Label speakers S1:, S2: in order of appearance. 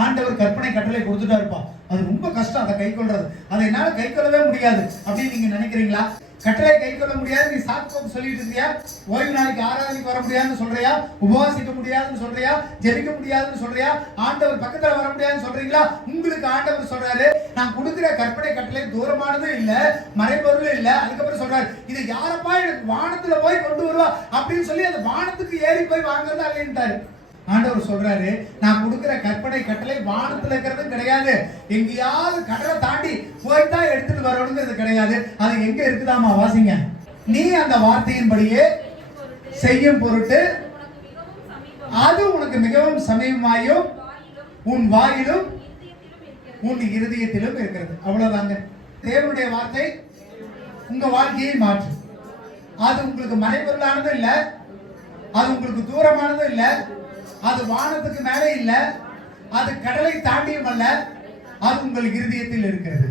S1: ஆண்டவர் கற்பனை கட்டளை கொடுத்துட்டா இருப்போம் அது ரொம்ப கஷ்டம் அதை கை கொள்றது அதை என்னால கை கொள்ளவே முடியாது. அப்படின்னு நீங்க நினைக்கிறீங்களா? கட்டளை கை கொள்ள முடியாது. நீ சாக்கு சொல்லிட்டு இருக்கியா? ஓய்வு நாளைக்கு ஆராதனைக்கு வர முடியாதுன்னு சொல்றியா? உபவாசிக்க முடியாதுன்னு சொல்றியா? ஜெபிக்க முடியாதுன்னு சொல்றியா? ஆண்டவர் பக்கத்துல வர முடியாதுன்னு சொல்றீங்களா? உங்களுக்கு ஆண்டவர் சொல்றாரு நான் கொடுக்கிற கற்பனை கட்டளை தூரமானதும் இல்ல மறைபொருளும் இல்ல. அதுக்கப்புறம் சொல்றாரு இது யாரப்பா எனக்கு வானத்துல போய் கொண்டு வருவா? அப்படின்னு சொல்லி அந்த வானத்துக்கு ஏறி போய் வாங்குறது அல்லன்ட்டாரு. ஆண்டவர் சொல்றாரு நான் கொடுக்கிற கற்பனை கட்டளை வானத்துல இருக்கிறது கிடையாது. எங்கேயாவது கடலை தாண்டி போய்தான் எடுத்துட்டு வரணுங்கிறது கிடையாது. அது எங்க இருக்குதாமா வாசிங்க. நீ அந்த வார்த்தையின்படியே செய்யும் பொருட்டு அது உனக்கு மிகவும் சமயமாயும் உன் வாயிலும் உன் இருதயத்திலும் இருக்கிறது. அவ்வளவுதாங்க. தேவனுடைய வார்த்தை உங்க வாழ்க்கையை மாற்றும். அது உங்களுக்கு மறைபொருளானதும் இல்லை அது உங்களுக்கு தூரமானதும் இல்லை அது வானத்துக்கு மேலே இல்லை அது கடலை தாண்டியும் அல்ல அது உங்கள் இருதயத்தில் இருக்கிறது.